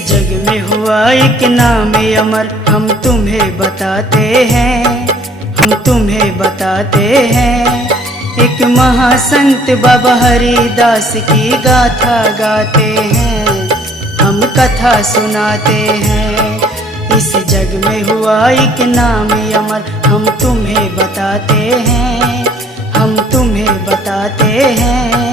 जग में हुआ एक नाम अमर, हम तुम्हें बताते हैं, हम तुम्हें बताते हैं। एक महासंत बाबा हरिदास की गाथा गाते हैं, हम कथा सुनाते हैं। इस जग में हुआ एक नाम अमर, हम तुम्हें बताते हैं, हम तुम्हें बताते हैं।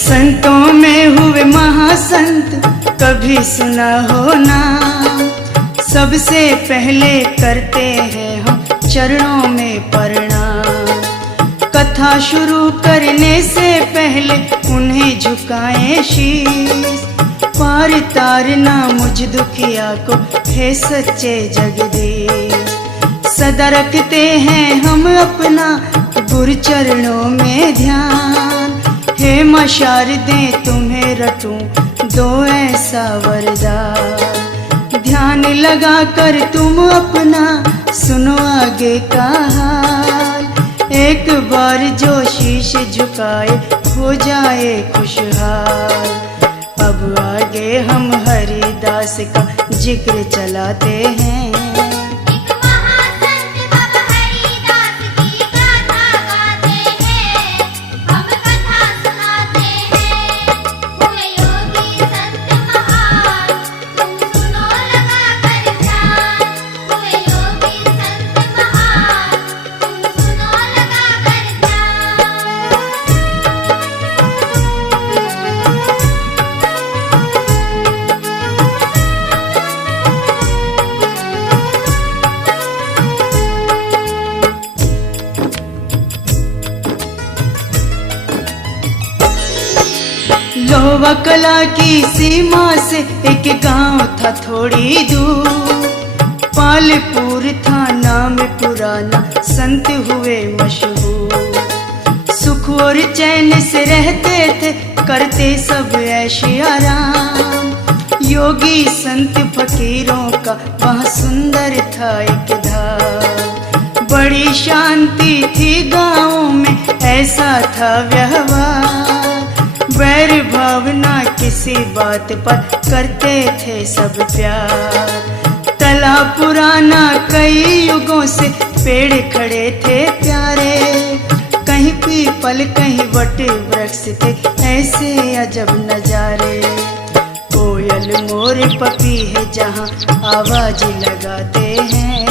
संतों में हुए महासंत कभी सुना हो ना, सबसे पहले करते हैं हम चरणों में प्रणाम। कथा शुरू करने से पहले उन्हें झुकाएं शीश, पार तारना मुझ दुखिया को हे सच्चे जगदीश। सदा रखते हैं हम अपना गुरु चरणों में ध्यान, हे मां शारदे तुम्हें रटूं दो ऐसा वरदान। ध्यान लगा कर तुम अपना सुनो आगे का हाल, एक बार जो शीश झुकाए हो जाए खुशहाल। अब आगे हम हरिदास का जिक्र चलाते हैं। लोवा कला की सीमा से एक गांव था थोड़ी दूर, पालपुर था नाम पुराना, संत हुए मशहूर। सुख और चैन से रहते थे, करते सब ऐशे आराम। योगी संत फकीरों का वहाँ सुंदर था एक धाम। बड़ी शांति थी गाँव में, ऐसा था व्यवहार। वैर भावना किसी बात पर करते थे सब प्यार। तला पुराना कई युगों से पेड़ खड़े थे प्यारे, कहीं पीपल कहीं वट वृक्ष थे ऐसे अजब नजारे। कोयल मोर पपीहे जहाँ आवाज लगाते हैं।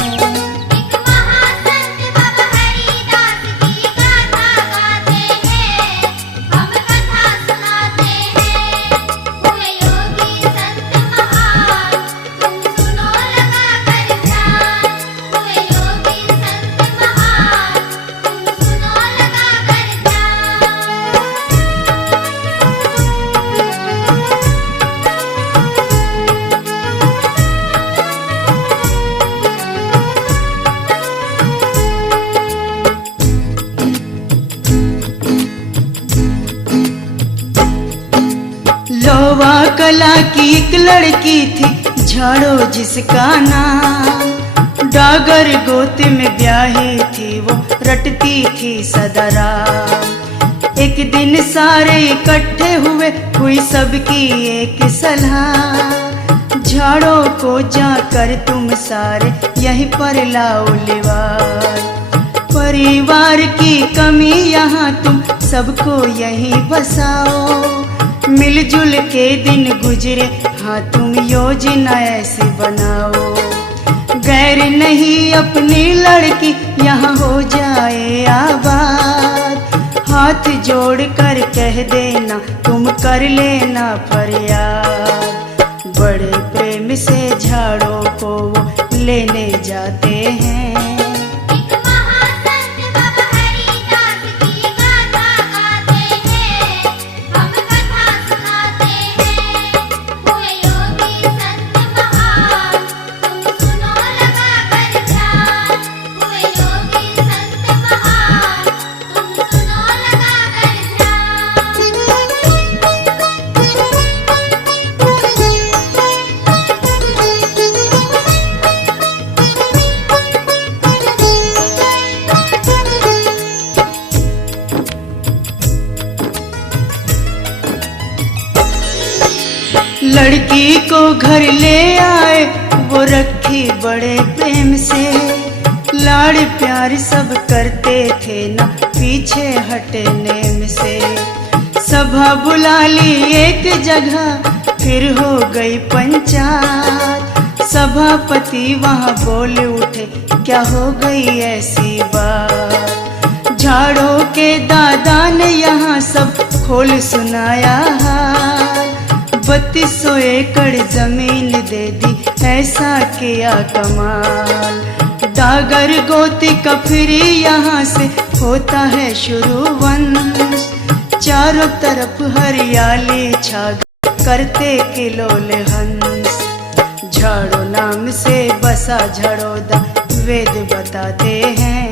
लोवा कला की एक लड़की थी झाड़ो जिसका नाम, डागर गोत में ब्याही थी वो रटती थी सदा राम। एक दिन सारे इकट्ठे हुए, हुई सबकी एक सलाह, झाड़ो को जाकर तुम सारे यहीं पर लाओ लिवार। परिवार की कमी यहाँ तुम सबको यहीं बसाओ, मिलजुल के दिन गुजरे हाँ तुम योजना ऐसी बनाओ। गैर नहीं अपनी लड़की यहाँ हो जाए आबाद, हाथ जोड़ कर कह देना तुम कर लेना फरियाद। बड़े प्रेम से झाड़ों को वो लेने जाते हैं। एक महासंत बाबा हरि लड़की को घर ले आए, वो रखी बड़े प्रेम से। लाड़ प्यार सब करते थे ना पीछे हटे नेम से। सभा बुला ली एक जगह, फिर हो गई पंचायत। सभापति वहाँ बोल उठे, क्या हो गई ऐसी बात। झाड़ों के दादा ने यहाँ सब खोल सुनाया हाल। 3200 एकड़ जमीन दे दी, ऐसा किया कमाल। डागर गोती का फिर यहाँ से होता है शुरू वंश। चारों तरफ हरियाली छा करते किलोल हंस। झाड़ो नाम से बसा झड़ोदा, वेद बताते हैं।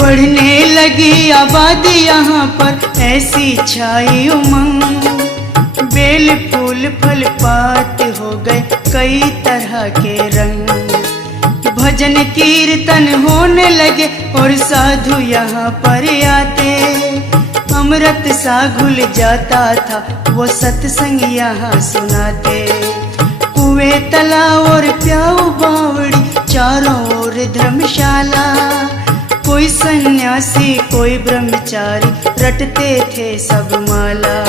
बढ़ने लगी आबादी यहाँ पर, ऐसी छाई उमंग। बेल फूल फल पात हो गए कई तरह के रंग। भजन कीर्तन होने लगे और साधु यहाँ पर आते। अमृत सा घुल जाता था वो सत्संग यहाँ सुनाते। कुएं तालाब और प्याऊ बावड़ी, चारों ओर धर्मशाला। कोई सन्यासी कोई ब्रह्मचारी, रटते थे सब माला।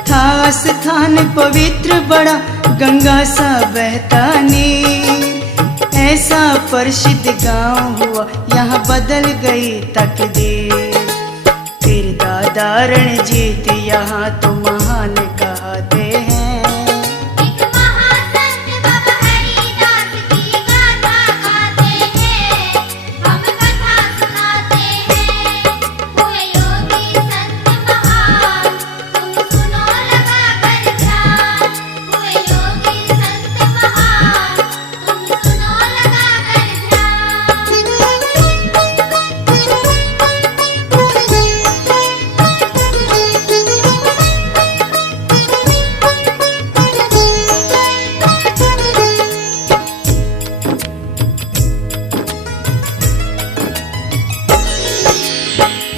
था स्थान पवित्र बड़ा, गंगा सा बहता नीर। ऐसा प्रसिद्ध गांव हुआ, यहाँ बदल गई तकदीर। फिर दादा रणजीत यहाँ तो महान कहते हैं।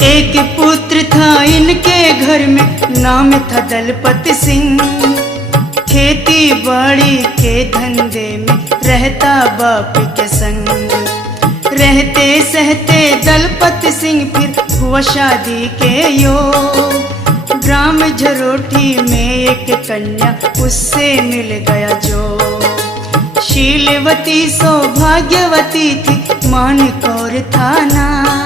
एक पुत्र था इनके घर में, नाम था दलपत सिंह। खेती बाड़ी के धंधे में रहता बाप के संग। रहते सहते दलपत सिंह फिर हुआ शादी के योग। ग्राम झरोठी में एक कन्या उससे मिल गया जो। शीलवती सौभाग्यवती थी, मान कौर था नाम।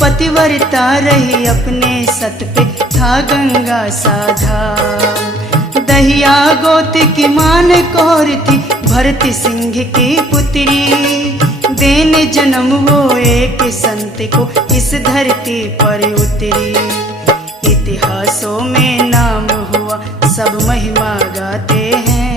पतिव्रता रही अपने सत पे, था गंगा साधा। दहिया गोती की मान कौर थी, भरत सिंह की पुत्री। देने जन्म वो एक संत को, इस धरती पर उतरी। इतिहासों में नाम हुआ, सब महिमा गाते हैं।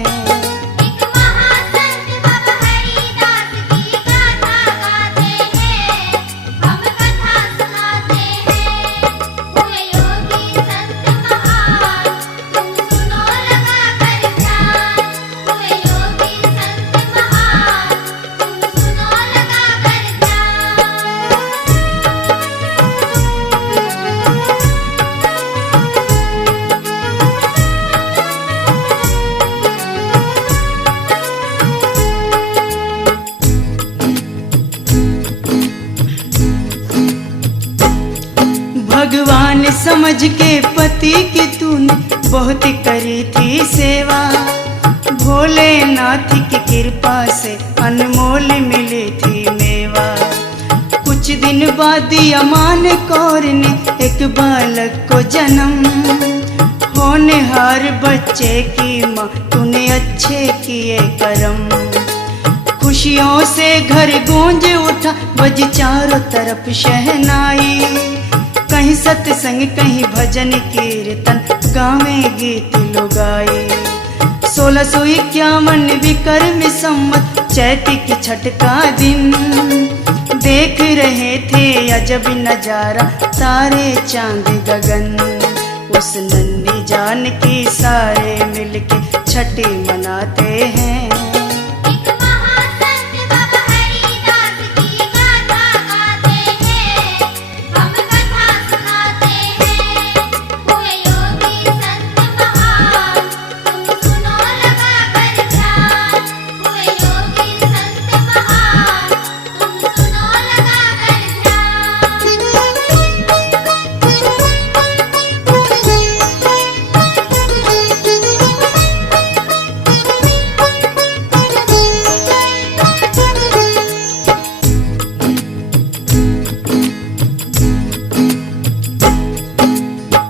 भगवान समझ के पति की तूने बहुत करी थी सेवा। भोलेनाथ की कृपा से अनमोल मिली थी मेवा। कुछ दिन बाद अमान कौर ने एक बालक को जन्म। होनहार बच्चे की माँ तूने अच्छे किए करम। खुशी खुशियों से घर गूंज उठा, बज चारों तरफ शहनाई। कहीं सत्संग कहीं भजन कीर्तन, गावे गीत लुगाई। 1651 विक्रम संवत चैत की छठ का दिन, देख रहे थे अजब नजारा तारे चांद गगन। उस नन्ही जान की सारे मिलके छठी मनाते हैं।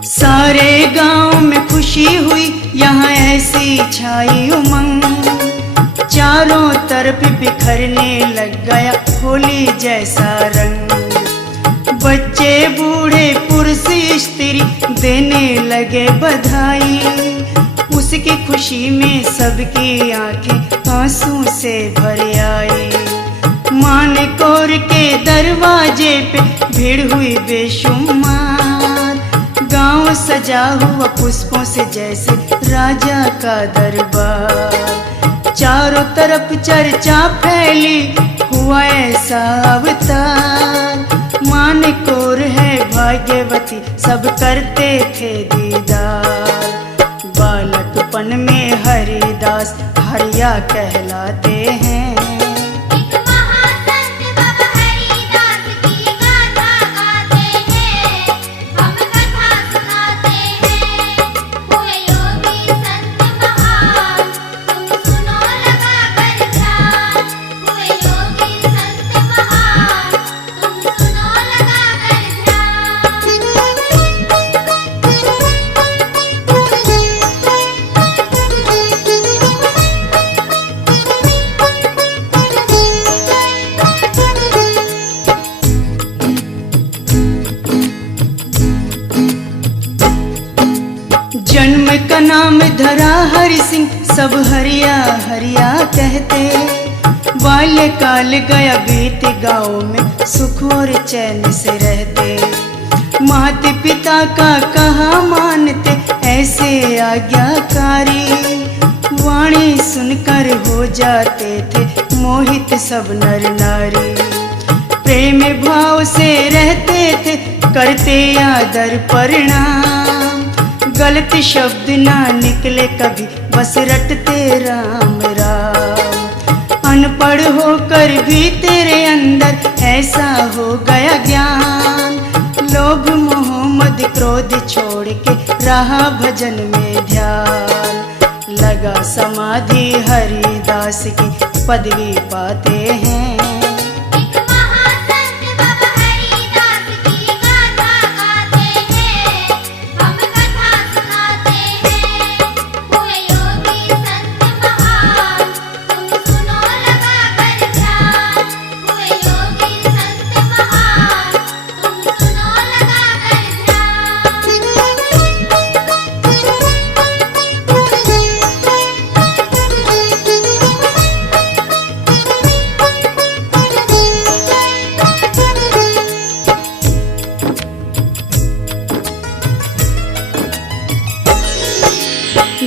सारे गांव में खुशी हुई, यहाँ ऐसी छाई उमंग। चारों तरफ बिखरने लग गया होली जैसा रंग। बच्चे बूढ़े पुरुष स्त्री देने लगे बधाई। उसकी खुशी में सबकी आंखें आंसू से भर आई। मान कौर के दरवाजे पे भीड़ हुई बेशुमार। गांव सजा हुआ पुष्पों से जैसे राजा का दरबार। चारों तरफ चर्चा फैली, हुआ ऐसा अवतार। मान कौर है भाग्यवती, सब करते थे दीदार। बालकपन में हरिदास हरिया कहलाते हैं। जन्म का नाम धरा हरि सिंह, सब हरिया हरिया कहते। बाल्यकाल गया बीत गाँव में सुख और चैन से रहते। माता पिता का कहा मानते ऐसे आज्ञाकारी। वाणी सुनकर हो जाते थे मोहित सब नर नारी। प्रेम भाव से रहते थे करते आदर प्रणाम। गलत शब्द ना निकले कभी, बस रटते राम राम। अनपढ़ होकर भी तेरे अंदर ऐसा हो गया ज्ञान। लोभ मोह मद क्रोध छोड़ के रहा भजन में ध्यान। लगा समाधि हरिदास की पदवी पाते हैं।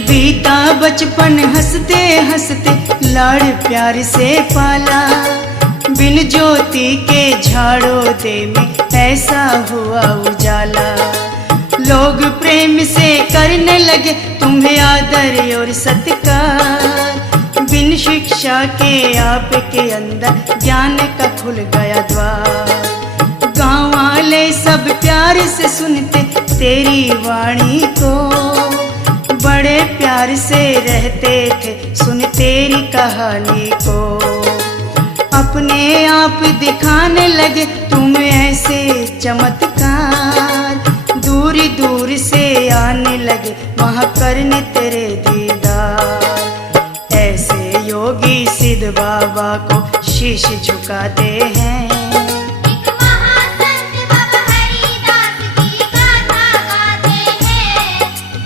बीता बचपन हंसते हंसते लाड़ प्यार से पाला। बिन ज्योति के झाड़ों दे में ऐसा हुआ उजाला। लोग प्रेम से करने लगे तुम्हें आदर और सत्कार। बिन शिक्षा के आपके अंदर ज्ञान का खुल गया द्वार। गाँव वाले सब प्यार से सुनते तेरी वाणी को। बड़े प्यार से रहते थे सुन तेरी कहानी को। अपने आप दिखाने लगे तुम ऐसे चमत्कार। दूर दूर से आने लगे वहाँ करने तेरे दीदार। ऐसे योगी सिद्ध बाबा को शीश झुकाते हैं। एक महासंत बाबा हरिदास की गाथा गाते हैं,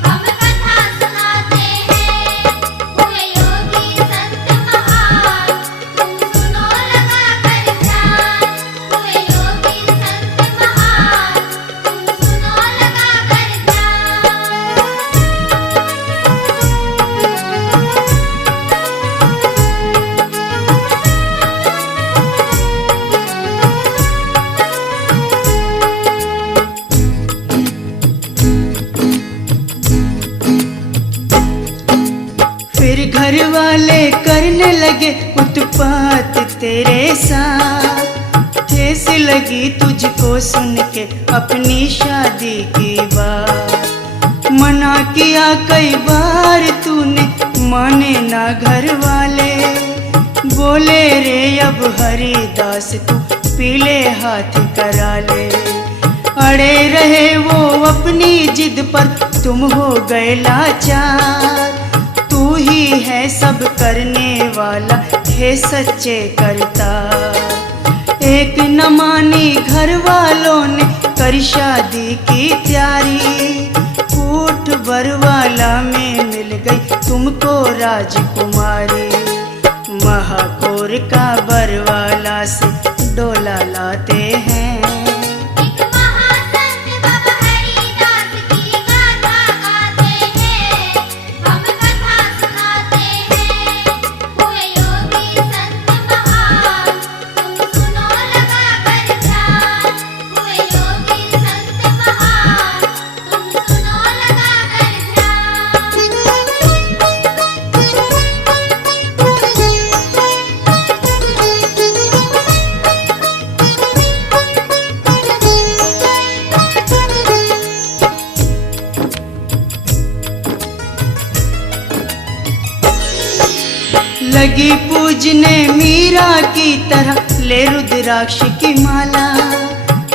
हम कथा सुनाते हैं। हुए योगी संत महान, तुम सुनो लगा कर ध्यान। हुए योगी संत महान, तुम सुनो लगा कर ध्यान। फिर घर वाले करने लगे उत्पात तेरे साथ। ठेस लगी तुझको सुन के अपनी शादी की बात। मना किया कई बार तूने, माने ना घर वाले। बोले रे अब हरिदास तू पीले हाथ करा ले। अड़े रहे वो अपनी जिद पर, तुम हो गए लाचार। तू ही है सब करने वाला, हे सच्चे करता। एक न मानी घर वालों ने, कर शादी की तैयारी। ऊठ बरवाला में मिल गई तुमको राजकुमारी। महाकौर का बरवाला से डोला लाते हैं। एक महासंत बाबा हरिदास की गाथा गाते हैं, हम कथा सुनाते हैं। हुए योगी संत महान, तुम सुनो लगा कर ध्यान। हुए योगी संत महान, तुम सुनो लगा कर लगी पूजने मीरा की तरह, ले रुद्राक्ष की माला।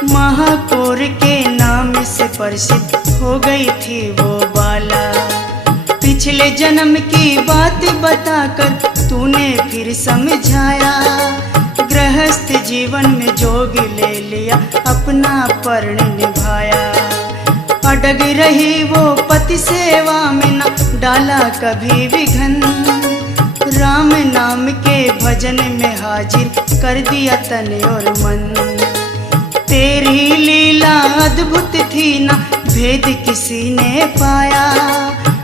महाकौर के नाम से प्रसिद्ध हो गई थी वो बाला। पिछले जन्म की बात बताकर तूने फिर समझाया। गृहस्थ जीवन में जोग ले लिया, अपना पर्ण निभाया। अडग रही वो पति सेवा में, न डाला कभी विघन। राम नाम के भजन में हाजिर कर दिया तन और मन। तेरी लीला अद्भुत थी ना, भेद किसी ने पाया।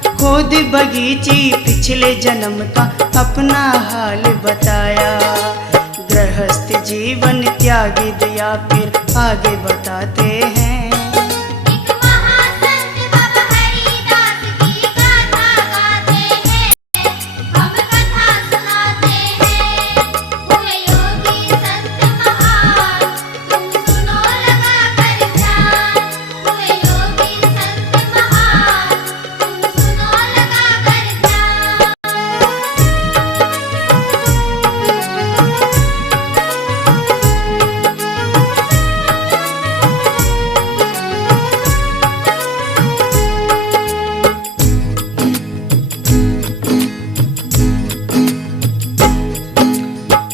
खोद बगीची पिछले जन्म का अपना हाल बताया। गृहस्थ जीवन त्याग दिया, फिर आगे बताते हैं। एक महासंत बाबा हरिदास की गाथा गाते हैं, हम कथा सुनाते हैं। हुए योगी संत महान, तुम सुनो लगा कर ध्यान। हुए योगी संत महान, तुम सुनो लगा कर ध्यान।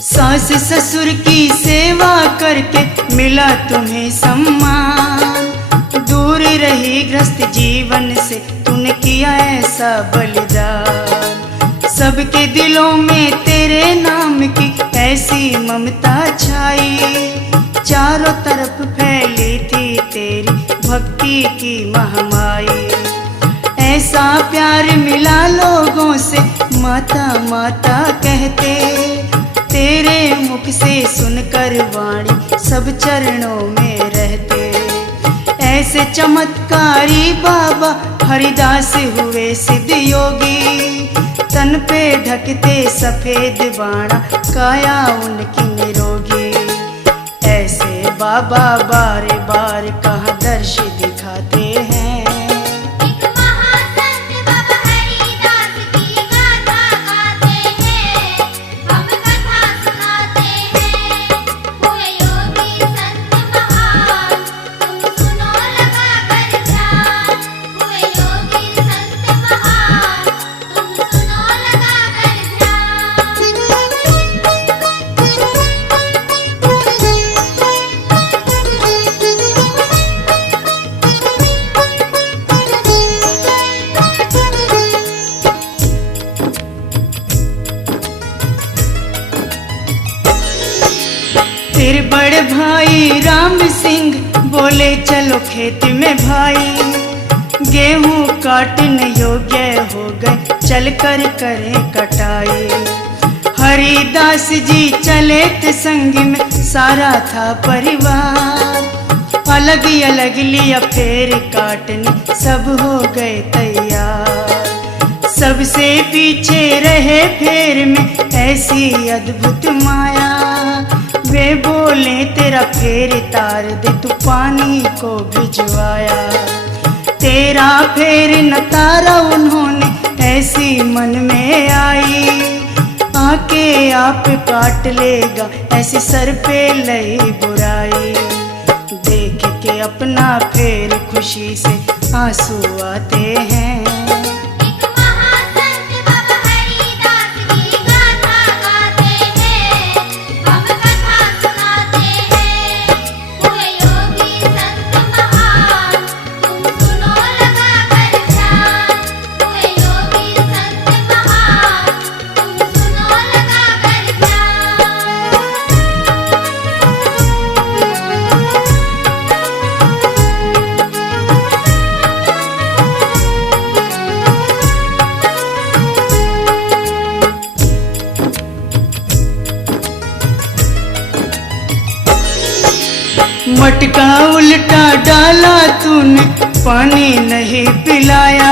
सास ससुर की सेवा करके मिला तुम्हें सम्मान। दूर रही ग्रस्त जीवन से, तूने किया ऐसा बलिदान। सबके दिलों में तेरे नाम की ऐसी ममता छाई। चारों तरफ फैली थी तेरी भक्ति की महामाई। ऐसा प्यार मिला लोगों से, माता माता कहते। तेरे मुख से सुनकर वाणी सब चरणों में रहते। ऐसे चमत्कारी बाबा हरिदास हुए सिद्ध योगी। तन पे ढकते सफेद बाणा, काया उनकी निरोगी। ऐसे बाबा बार बार कहाँ दर्श दिखाते हैं। एक महासंत बाबा हरिदास की गाथा गाते हैं, हम कथा सुनाते हैं। हुए योगी संत महान, तुम सुनो लगा कर ध्यान। हुए योगी संत महान, तुम सुनो लगा कर ध्यान। फिर बड़े भाई राम सिंह बोले चलो खेत में भाई, गेहूं काटने योग्य हो गए चल कर करें कटाई। हरिदास जी चले थे संग में सारा था परिवार, अलग अलग लिया फेर काटने सब हो गए तैयार। सबसे पीछे रहे फेर में ऐसी अद्भुत माया, वे बोले तेरा फेर तार दे तू पानी को भिजवाया। तेरा फेर न तारा उन्होंने ऐसी मन में आई, आके आप काट लेगा ऐसी सर पे लई बुराई। देख के अपना फेर खुशी से आंसू आते हैं। एक महासंत बाबा हरिदास की गाथा गाते हैं, हम कथा सुनाते हैं। हुए योगी संत महान, तुम सुनो लगा कर ध्यान। हुए योगी संत महान, तुम सुनो लगा कर ध्यान। मटका उल्टा डाला तूने पानी नहीं पिलाया,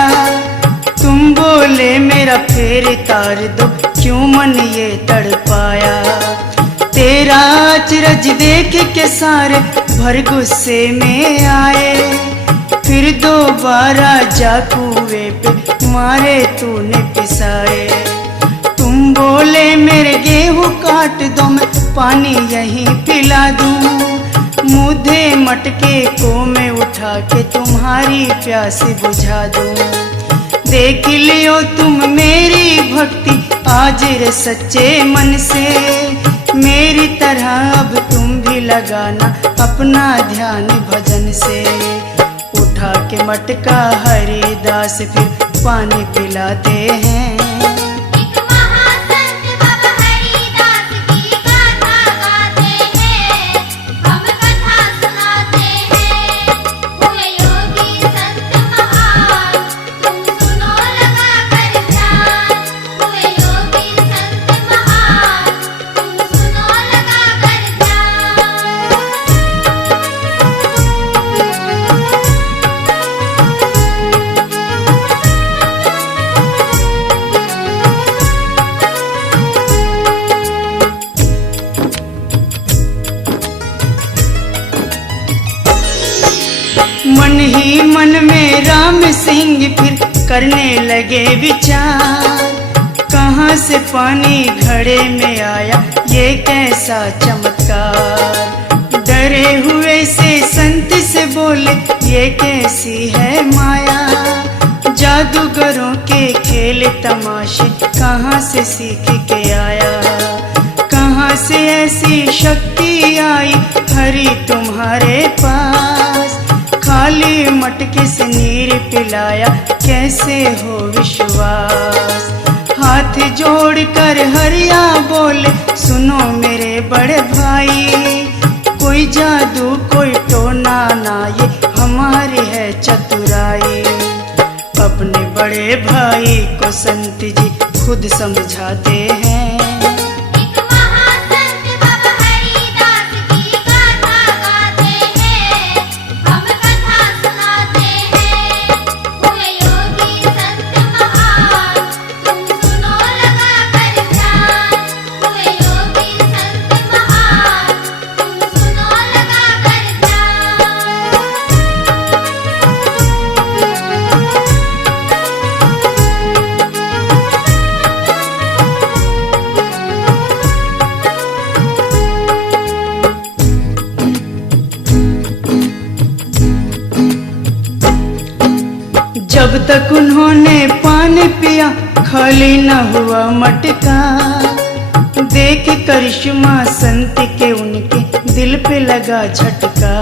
तुम बोले मेरा फेर तार दो क्यों मन ये तड़पाया। तेरा अचरज देख के सारे भर गुस्से में आए, फिर दोबारा जा कुएं पे मारे तूने पिसाए। तुम बोले मेरे गेहूं काट दो मैं पानी यहीं पिला दूं, मुझे मटके को मैं उठा के तुम्हारी प्यास बुझा दूं। देख लियो तुम मेरी भक्ति आज रे सच्चे मन से, मेरी तरह अब तुम भी लगाना अपना ध्यान भजन से। उठा के मटका हरिदास फिर पानी पिलाते हैं। एक महासंत बाबा हरिदास की गाथा गाते हैं, हम कथा सुनाते हैं। हुए योगी संत महान, तुम सुनो लगा कर ध्यान। हुए योगी संत महान, तुम सुनो लगा कर ध्यान। मन ही मन में राम सिंह फिर करने लगे विचार, कहाँ से पानी घड़े में आया ये कैसा चमत्कार। डरे हुए से संत से बोले ये कैसी है माया, जादूगरों के खेल तमाशे कहाँ से सीख के आया। कहाँ से ऐसी शक्ति आई हरि तुम्हारे पास, खाली मटके से नीर पिलाया कैसे हो विश्वास। हाथ जोड़ कर हरिया बोले सुनो मेरे बड़े भाई, कोई जादू कोई टोना ना ये हमारी है चतुराई। अपने बड़े भाई को संत जी खुद समझाते हैं। एक महासंत बाबा हरिदास की गाथा गाते हैं, हम कथा सुनाते हैं। हुए योगी संत महान, तुम सुनो लगा कर ध्यान। हुए योगी संत महान, तुम सुनो लगा कर ध्यान। जब तक उन्होंने पानी पिया खाली न हुआ मटका, देख करिश्मा संत के उनके दिल पे लगा झटका।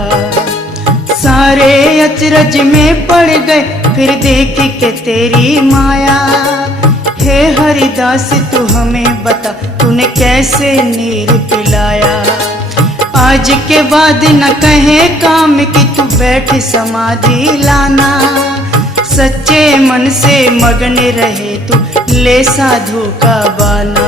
सारे अचरज में पड़ गए फिर देख के तेरी माया। हे हरिदास तू हमें बता तूने कैसे नीर पिलाया। आज के बाद न कहे काम कि तू बैठ समाधि लाना। सच्चे मन से मगन रहे तू ले साधु का बाना।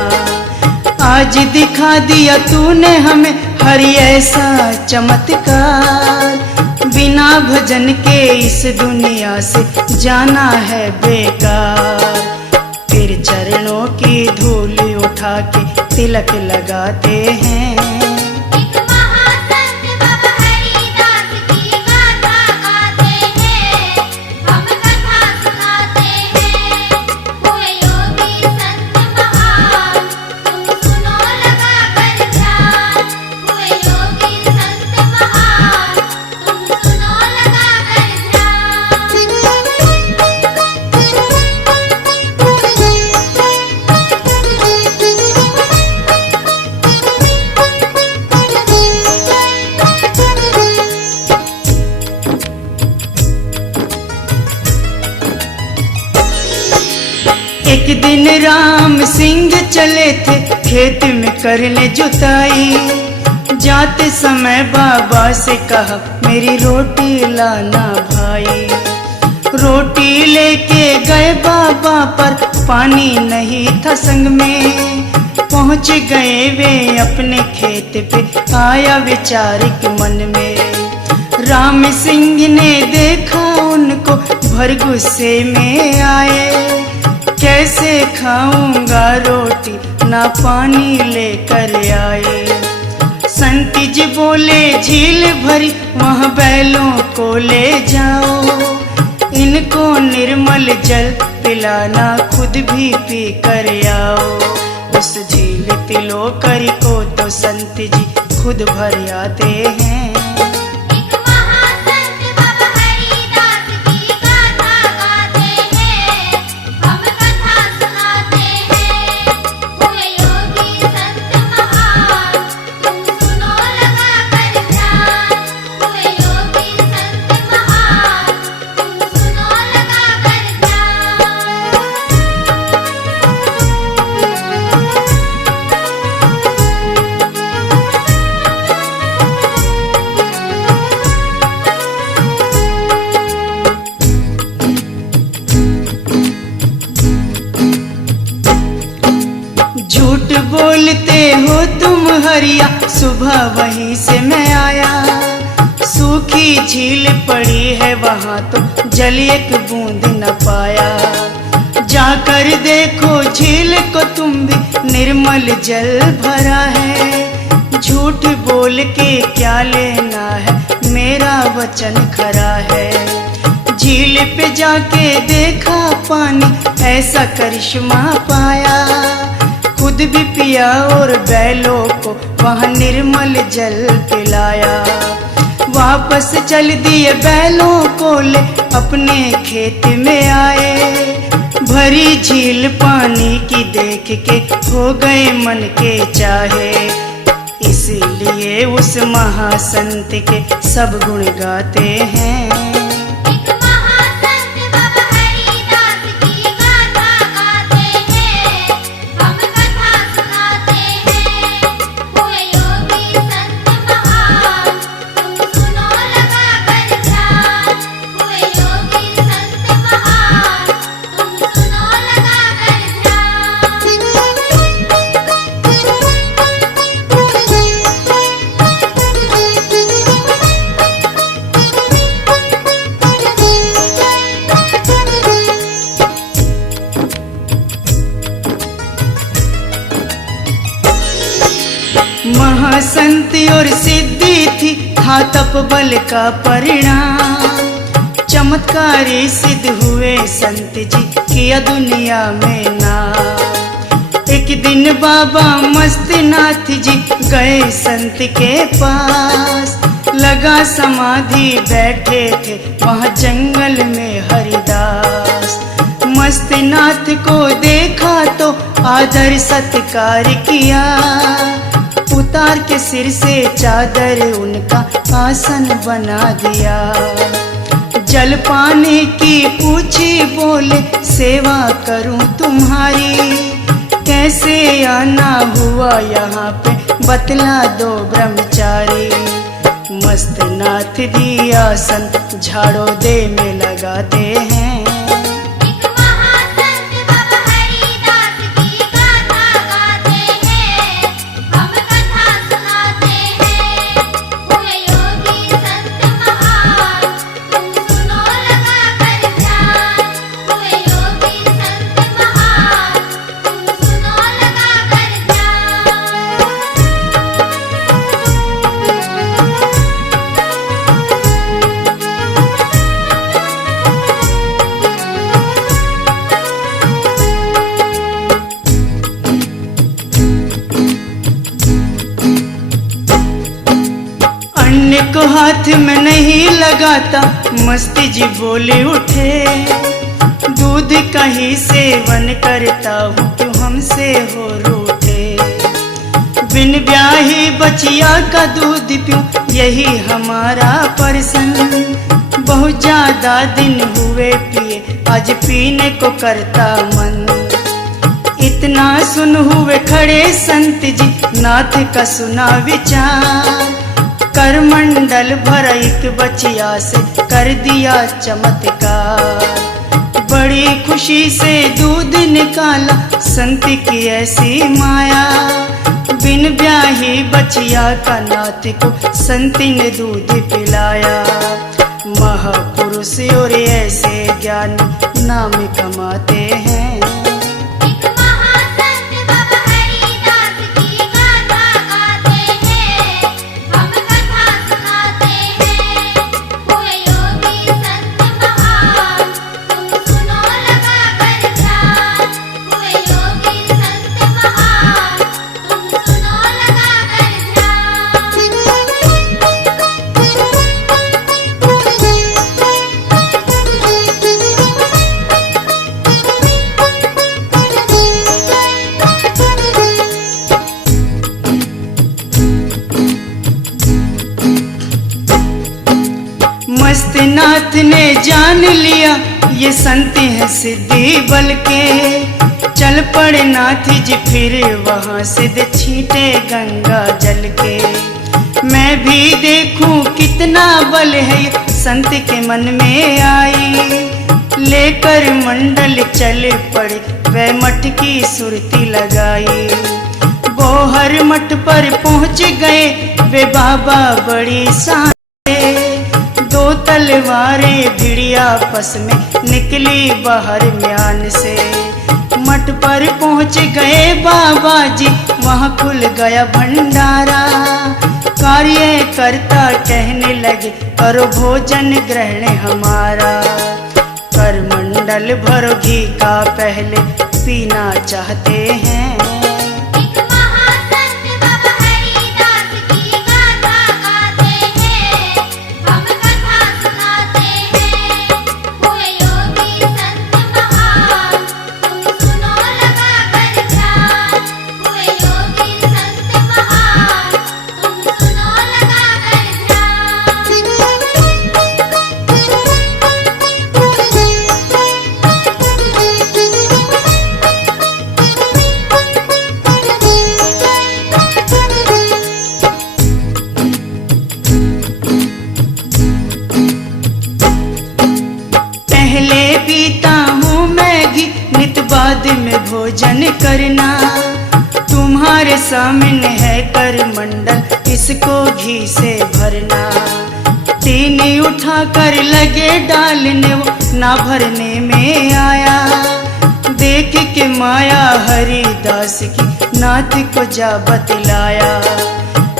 आज दिखा दिया तूने हमें हरि ऐसा चमत्कार। बिना भजन के इस दुनिया से जाना है बेकार। फिर चरणों की धूल उठा के तिलक लगाते हैं। एक महासंत बाबा हरिदास की गाथा गाते हैं। हम कथा सुनाते हैं। हुए योगी संत महान, तुम सुनो लगा कर ध्यान। हुए योगी संत महान, तुम सुनो लगा कर एक दिन राम सिंह चले थे खेत में करने जुताई। जाते समय बाबा से कहा मेरी रोटी लाना भाई। रोटी लेके गए बाबा पर पानी नहीं था संग में। पहुंच गए वे अपने खेत पे आया विचारिक मन में। राम सिंह ने देखा उनको भर गुस्से में आए। कैसे खाऊंगा रोटी ना पानी लेकर आए। संत जी बोले झील भरी वहाँ बैलों को ले जाओ। इनको निर्मल जल पिलाना खुद भी पी कर आओ। उस झील तिलोकरी को तो संत जी खुद भर आते हैं। एक महासंत बाबा हरिदास की गाथा गाते हैं। हम कथा सुनाते हैं। हुए योगी संत महान, तुम सुनो लगा कर ध्यान। हुए योगी संत महान, तुम सुनो लगा कर ध्यान। झूठ बोलते हो तुम हरिया, सुबह वहीं से मैं आया। सूखी झील पड़ी है वहाँ तो जल एक बूंद न पाया। जाकर देखो झील को तुम भी निर्मल जल भरा है। झूठ बोल के क्या लेना है, मेरा वचन खरा है। झील पे जाके देखा पानी, ऐसा करिश्मा पाया। खुद भी पिया और बैलों को वहाँ निर्मल जल पिलाया। वापस चल दिए बैलों को ले अपने खेत में आए। भरी झील पानी की देख के हो गए मन के चाहे। इसलिए उस महासंत के सब गुण गाते हैं। एक महासंत बाबा हरिदास की गाथा गाते हैं। हम कथा सुनाते हैं। हुए योगी संत महान, तुम सुनो लगा कर ध्यान। हुए योगी संत महान, तुम सुनो लगा कर महासंत और सिद्धि थी था तप बल का परिणाम। चमत्कारी सिद्ध हुए संत जी किया दुनिया में नाम। एक दिन बाबा मस्तनाथ जी गए संत के पास। लगा समाधि बैठे थे वहाँ जंगल में हरिदास। मस्तनाथ को देखा तो आदर सत्कार किया। उतार के सिर से चादर उनका आसन बना दिया। जल पाने की पूछी बोले सेवा करूं तुम्हारी। कैसे आना हुआ यहाँ पे बतला दो ब्रह्मचारी। मस्त नाथ दी आसन झाड़ो दे में लगाते हैं। एक महासंत बाबा हरिदास की गाथा गाते हैं, हम कथा सुनाते हैं। हुए योगी संत महान, तुम सुनो लगा कर ध्यान। हुए योगी संत महान, तुम सुनो लगा कर ध्यान। अन्य को हाथ में नहीं लगाता, मस्ती जी बोले उठे। दूध कहीं सेवन करता हूँ, क्यों हमसे हो रूठे। बिन ब्याही बचिया का दूध पीऊं, यही हमारा परसन। बहुत ज्यादा दिन हुए पिए, आज पीने को करता मन। इतना सुन हुए खड़े संत जी, नाथ का सुना विचार। करमंडल भरा एक बचिया से कर दिया चमत्कार। बड़ी खुशी से दूध निकाला, संत की ऐसी माया। बिन ब्याही बचिया का नाथ को संत ने दूध पिलाया। महापुरुष और ऐसे ज्ञानी नाम कमाते हैं। एक महासंत बाबा हरिदास की गाथा गाते हैं, हम कथा सुनाते हैं। हुए योगी संत महान, तुम सुनो लगा कर ध्यान। हुए योगी संत महान, तुम सुनो लगा कर मस्त नाथ ने जान लिया, ये संत हैं सिद्धि बल के। चल पड़े नाथ जी फिर वहां से दे छींटे गंगा जल के। मैं भी देखूं कितना बल है ये संत के मन में आई। लेकर मंडल चले पड़े, वह मठ की सुरती लगाई। बोहर मठ पर पहुंच गए वे बाबा बड़ी शान। दो तलवारें भिड़ी आपस में निकली बाहर म्यान से। मठ पर पहुंच गए बाबा जी, वहां खुल गया भंडारा। कार्यकर्ता कहने लगे, करो भोजन ग्रहण हमारा। कर मंडल भरो घी का पहले पीना चाहते हैं। एक महासंत बाबा हरिदास की गाथा गाते हैं, हम कथा सुनाते हैं। हुए योगी संत महान, तुम सुनो लगा कर ध्यान। हुए योगी संत महान, तुम सुनो लगा कर ध्यान। पहले पीता हूँ मैं घी, नित बाद में भोजन करना। तुम्हारे सामने है कर मंडल, इसको घी से भरना। तीनी उठा कर लगे डालने, वो ना भरने में आया। देख के माया हरिदास की नाथ को जा बतलाया।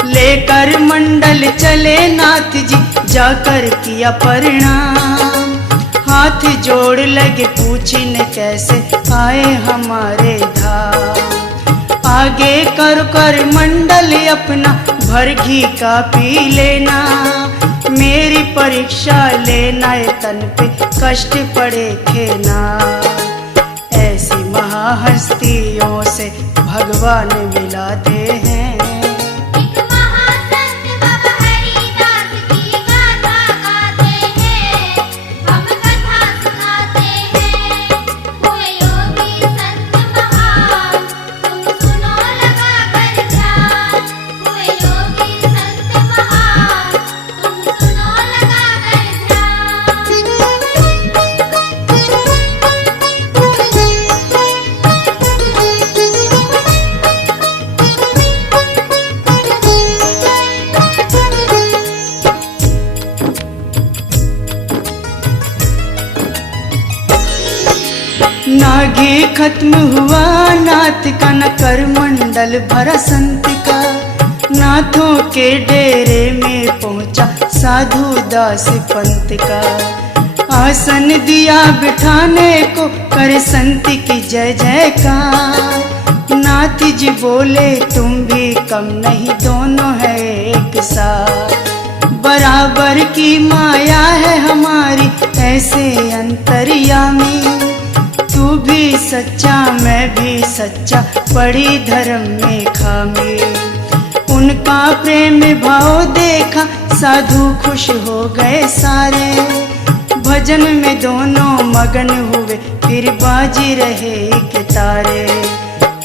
लेकर मंडल चले नाथ जी, जाकर किया प्रणाम। हाथ जोड़ लगे पूछने कैसे आए हमारे धाम। आगे कर कर मंडल अपना भर घी का पी लेना। मेरी परीक्षा लेना, ये तन पे कष्ट पड़े खेना। ऐसी महाहस्तियों से भगवान मिलाते हैं। एक महासंत बाबा हरिदास की गाथा गाते हैं, हम कथा सुनाते हैं। हुए योगी संत महान, तुम सुनो लगा कर ध्यान। खत्म हुआ नाथ का न कर मंडल भरा संत का। नाथों के डेरे में पहुंचा साधु दास पंत का। आसन दिया बिठाने को करे संत की जय जयकार। नाथ जी बोले तुम भी कम नहीं, दोनों है एक साथ। बराबर की माया है हमारी ऐसे अंतर्यामी। तू भी सच्चा मैं भी सच्चा, पड़ी धर्म में खामी। उनका प्रेम भाव देखा साधु खुश हो गए सारे। भजन में दोनों मगन हुए फिर बाजी रहे एक तारे।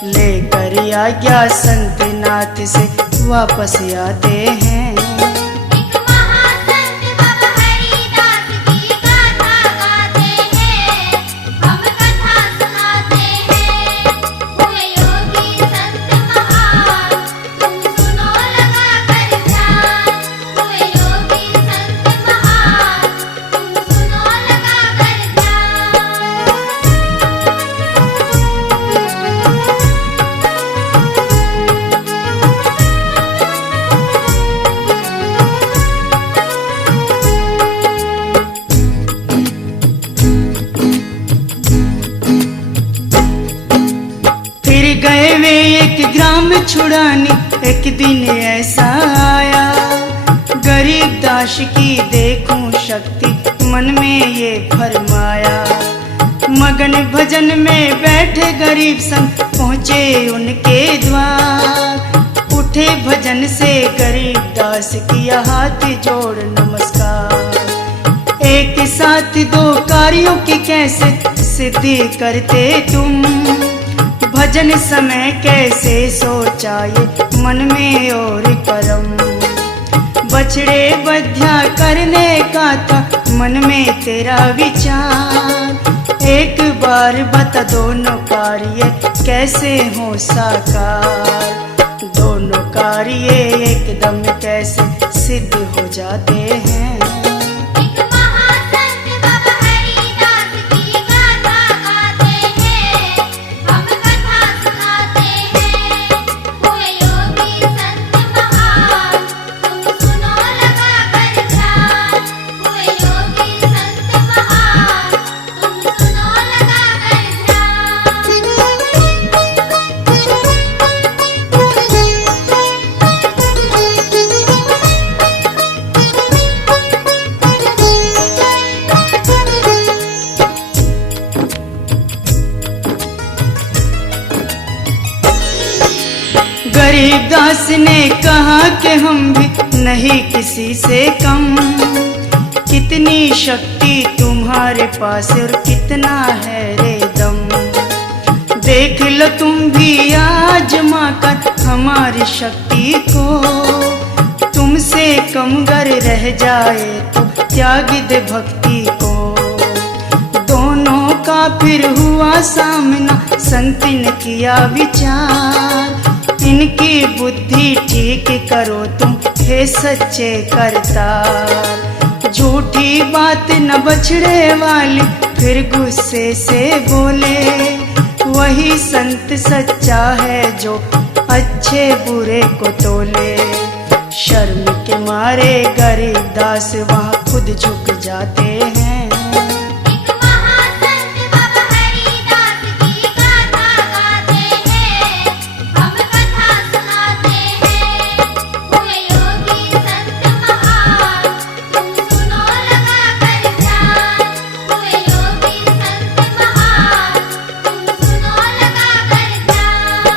लेकर आज्ञा संत नाथ से वापस आते हैं। एक महासंत बाबा हरिदास की गाथा गाते हैं, हम कथा सुनाते हैं। हुए योगी संत महान, तुम सुनो लगा कर ध्यान। हुए योगी संत महान, तुम सुनो लगा कर ध्यान। फिर गए वे एक ग्राम छुड़ाने। एक दिन ऐसा आया गरीब दास की देखूं शक्ति, मन में ये फरमाया। मगन भजन में बैठे गरीब संत पहुँचे उनके द्वार। उठे भजन से गरीब दास किया हाथ जोड़ नमस्कार। एक साथ दो कार्यों की कैसे सिद्धि करते तुम। भजन समय कैसे सोचा ये मन में और करम। बछड़े बध्या करने का था मन में तेरा विचार। एक बार बता दोनों कार्य कैसे हो साकार। दोनों कार्य एकदम कैसे सिद्ध हो जाते हैं। एक महासंत बाबा हरिदास की गाथा गाते हैं, हम कथा सुनाते हैं। हुए योगी संत महान, तुम सुनो लगा कर ध्यान। हुए योगी संत महान, तुम सुनो लगा कर ध्यान। गरीबदास ने कहा कि हम भी नहीं किसी से कम। कितनी शक्ति तुम्हारे पास और कितना है रे दम। देख लो तुम भी आजमा कर हमारी शक्ति को। तुमसे कम गर रह जाए तो त्याग दे भक्ति को। दोनों का फिर हुआ सामना, संत ने किया विचार। इनकी बुद्धि ठीक करो तुम हे सच्चे करतार। झूठी बात न बछड़े वाली फिर गुस्से से बोले। वही संत सच्चा है जो अच्छे बुरे को तोले। शर्म के मारे गरीबदास वहाँ खुद झुक जाते हैं। एक महासंत बाबा हरिदास की गाथा गाते हैं, हम कथा सुनाते हैं। हुए योगी संत महान, तुम सुनो लगा कर ध्यान। हुए योगी संत महान, तुम सुनो लगा कर ध्यान।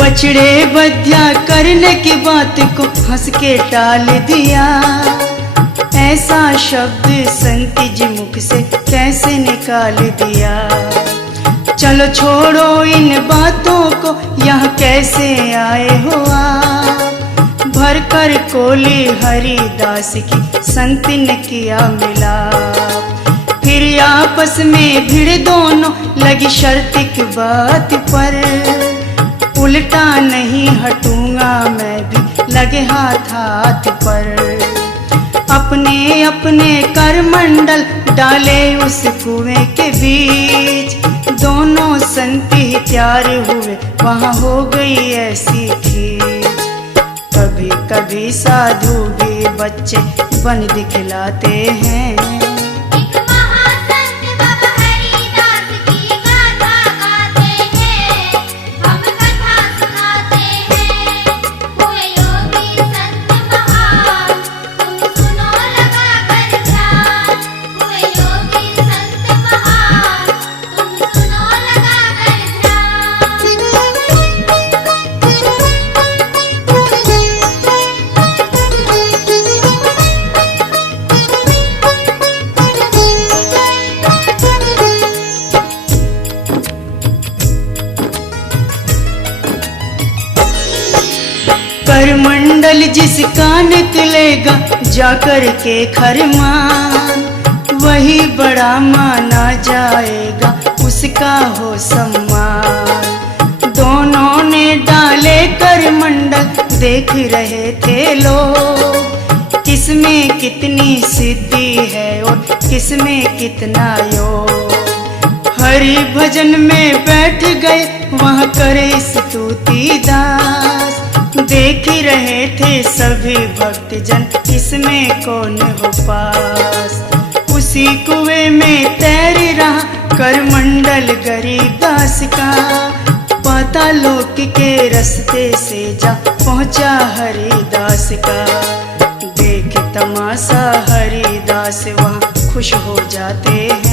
बछड़े बध्या करने की बात को हंस के टाल दिया। ऐसा शब्द संत जी मुख से कैसे निकाल दिया। चलो छोड़ो इन बातों को, यहाँ कैसे आए हो आप। भर कर कोली हरिदास की संत ने किया मिला। फिर फिर आपस में भिड़ दोनों, लगी शर्त की बात पर, उल्टा नहीं हटूंगा मैं भी, लगे हाथ हाथ पर। अपने अपने करमंडल डाले उस कुएं के बीच, दोनों संति तैयार हुए, वहां हो गई ऐसी खींच। कभी कभी साधु भी बच्चे बन दिखलाते हैं, एक महासंत बाबा हरिदास की गाथा गाते हैं, हम कथा सुनाते हैं। हुए योगी संत महान, तुम सुनो लगा कर ध्यान। हुए योगी संत महान, तुम सुनो लगा कर करमंडल जिसका निकलेगा जाकर के खरमान, वही बड़ा माना जाएगा, उसका हो सम्मान। दोनों ने डाले करमंडल, देख रहे थे लोग, किसमें कितनी सिद्धि है और किसमें कितना योग। हरि भजन में बैठ गए, वहाँ करे स्तुति दास, देख रहे थे सभी भक्तजन, इसमें कौन हो पास। उसी कुएं में तैर रहा करमंडल गरीबदास का, पातालोक के रास्ते से जा पहुंचा हरिदास का। देख तमाशा हरिदास वहाँ खुश हो जाते हैं,